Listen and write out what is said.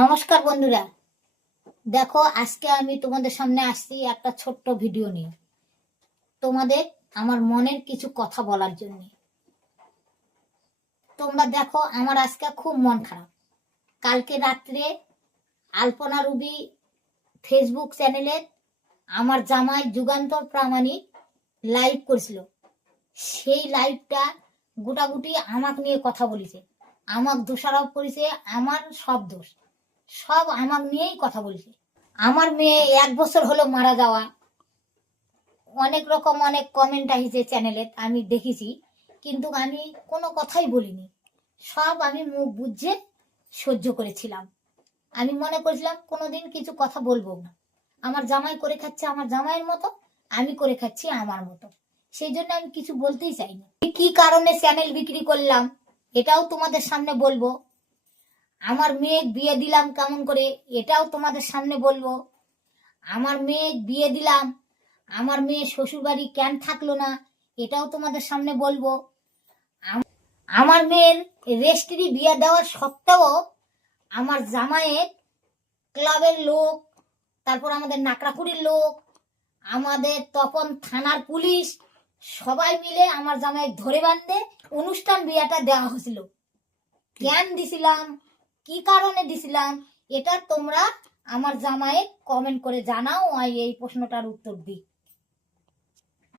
নমস্কার বন্ধুরা, দেখো আজকে আমি তোমাদের সামনে আসছি একটা ছোট্ট ভিডিও নিয়ে তোমাদের আমার মনের কিছু কথা বলার জন্য। তোমরা দেখো আমার আজকে খুব মন খারাপ। কালকে রাত্রে আলপনা রুবি ফেসবুক চ্যানেলে আমার জামাই যুগান্তর প্রামাণিক লাইভ করেছিল। সেই লাইভটা গোটাগুটি আমাকে নিয়ে কথা বলেছে, আমাকে দোষারোপ করেছে, আমার সব দোষ, সব আমাকে নিয়েই কথা বলেছে। আমার মেয়ে 1 বছর হলো মারা যাওয়া, অনেক রকম অনেক কমেন্ট আসছে চ্যানেলে, আমি দেখেছি, কিন্তু আমি কোনো কথাই বলিনি। সব আমি মুখ বুঝে সহ্য করেছিলাম। আমি মনে করেছিলাম কোনোদিন কিছু কথা বলবো না। আমার জামাই করে খাচ্ছে আমার জামাইয়ের মতো, আমি করে খাচ্ছি আমার মতো, সেই জন্য আমি কিছু বলতেই চাইনি। কি কারণে চ্যানেল বিক্রি করলাম এটাও তোমাদের সামনে বলবো। আমার মেয়ে বিয়ে দিলাম কেমন করে এটাও তোমাদের সামনে বলবো। আমার মেয়ে বিয়ে দিলাম, আমার মেয়ে শ্বশুর বাড়ি কেন থাকলো না এটাও তোমাদের সামনে বলবো। আমার মেয়ের রেজিস্ট্রি বিয়ে দেওয়া সত্ত্বেও আমার জামাইয়ের ক্লাবের লোক, তারপর আমাদের নাকড়াকুড়ির লোক, আমাদের তপন থানার পুলিশ সবাই মিলে আমার জামাই ধরে বাঁধতে অনুষ্ঠান বিয়েটা দেওয়া হয়েছিল। কেন দিছিলাম, কি কারণে দিছিলাম, এটা তোমরা আমার জামাইয়ে কমেন্ট করে জানাও, এই প্রশ্নটার উত্তর দিই।